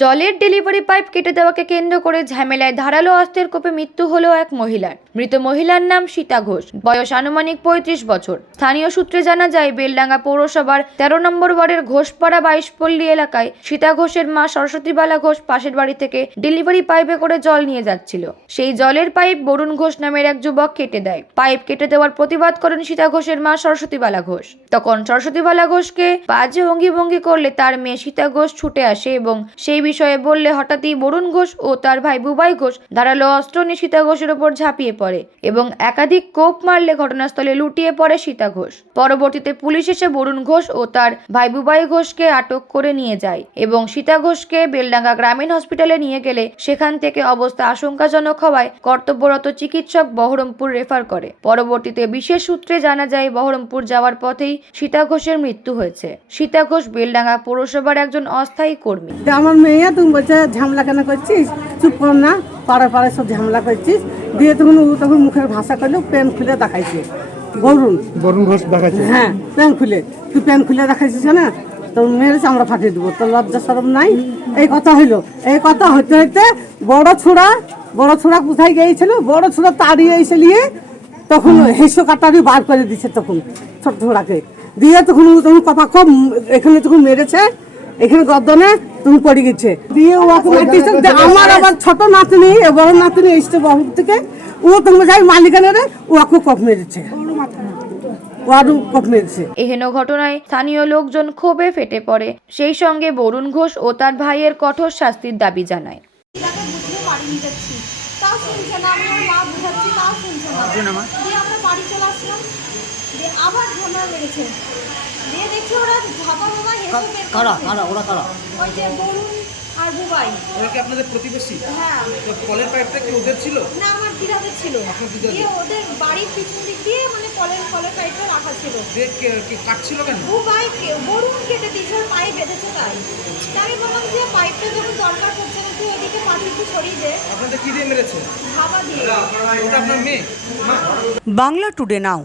জলের delivery pipe কেটে দেওয়াকে কেন্দ্র করে ঝামেলায় ধারালো অস্ত্রের কোপে মৃত্যু হলো এক মহিলার। মৃত মহিলার নাম সীতা ঘোষ। বয়স আনুমানিক পঁয়ত্রিশ বছর। স্থানীয় সূত্রে জানা যায়, বেলডাঙ্গা পৌরসভার তেরো নম্বর ওয়ার্ডের ঘোষপাড়া বাইশপল্লী এলাকায় সীতা ঘোষের মা সরস্বতীবালা ঘোষ পাশের বাড়ি থেকে ডেলিভারি পাইপে করে জল নিয়ে যাচ্ছিল। সেই জলের পাইপ বরুণ ঘোষ নামের এক যুবক কেটে দেয়। পাইপ কেটে দেওয়ার প্রতিবাদ করেন সীতা ঘোষের মা সরস্বতীবালা ঘোষ। তখন সরস্বতীবালা ঘোষকে বাজে অঙ্গি ভঙ্গি করলে তার মেয়ে সীতা ঘোষ ছুটে আসে এবং সেই বিষয়ে বললে হঠাৎই বরুণ ঘোষ ও তার ভাই বুবাই ঘোষ ধারালো অস্ত্র নিয়ে সীতা ঘোষের ওপর ঝাঁপিয়ে পড়ে এবং একাধিক কোপ মারলে ঘটনাস্থলে লুটিয়ে পড়ে সীতা ঘোষ। পরবর্তীতে পুলিশ এসে বরুণ ঘোষ ও তার ভাই বুবাই ঘোষকে আটক করে নিয়ে যায় এবং সীতা ঘোষকে বেলডাঙ্গা গ্রামীণ হসপিটালে নিয়ে গেলে সেখান থেকে অবস্থা আশঙ্কাজনক হওয়ায় কর্তব্যরত চিকিৎসক বহরমপুর রেফার করে। পরবর্তীতে বিশেষ সূত্রে জানা যায়, বহরমপুর যাওয়ার পথেই সীতা ঘোষের মৃত্যু হয়েছে। সীতা ঘোষ বেলডাঙ্গা পৌরসভার একজন অস্থায়ী কর্মী। আমার মেয়ে তুমি বলছে ঝামেলা কেন করছিস? চুপ কর না পাড়ায় পাড়ায় সব ঝামেলা করছিস। দিয়ে তখন ও তখন মুখের ভাষা করল পেন খুলে দেখাইছে। বরুণ। বরুণ ঘোষ দেখাচ্ছে হ্যাঁ পেন খুলে। তুই পেন খুলে দেখাইছিস না? তো মেরে চামড়া ফাটিয়ে দেবো তো লজ্জা সরম নাই? এই কথা হইল। এই কথা হইতে হইতে বড় ছোড়া বড় ছোড়া কোথায় গিয়েছিল? বড় ছোড়া তাড়িয়ে এসে নিয়ে তখন হেসো কাটারি বার করে দিচ্ছে তখন ছোট ছোড়াকে। দিয়ে তখন তখন কপা খুব এখানে তখন মেরেছে এখানে গর্দনে তুমি পড়ে গেছে। দিয়ে ওকে মারতেছে আমার আবার ছোট নাতনি বড় নাতনি এসছে বাবু থেকে। ও তখন যাই মালিকানের ওকে কপ মেরেছে। ও আরও কপ মেরেছে। এহেন ঘটনায় স্থানীয় লোকজন ক্ষোভে ফেটে পড়ে। সেই সঙ্গে বরুণ ঘোষ ও তার ভাইয়ের কঠোর শাস্তির দাবি জানায়। তাকে বুঝিয়ে বাড়ি নিয়ে যাচ্ছি। তাও শুনছে না আমি ওর মা বুঝাচ্ছি তাও শুনছে না। দিয়ে আমরা বাড়ি চলে আসলাম। দিয়ে আবার ঝামেলা মেরেছে। দিয়ে দেখছি ওরা ঝাপা কারা কারা ওরা কারা ওই যে বরুণ আর বুবাই। ওরা কি আপনাদের প্রতিবেশী? হ্যাঁ কলের পাইপটা কি ওদের ছিল? না আমার দিদাদের ছিল। দিয়ে ওদের বাড়ির পিছন দিক দিয়ে মানে কলের কলের পাইপটা রাখা ছিল। যে কে- কি কাটছিল কেন? বুবাই বরুণ কেটে দিয়েছে ওর পায়ে বেঁধেছে তাই। তা আমি বললাম যে পাইপটা যখন দরকার পড়ছে না তুই ওইদিকে পাঠিয়ে সরিয়ে দে। আপনাদের কি দিয়ে মেরেছে? দিয়ে। ওটা আপনার মেয়ে? বাংলা টুডে নাও।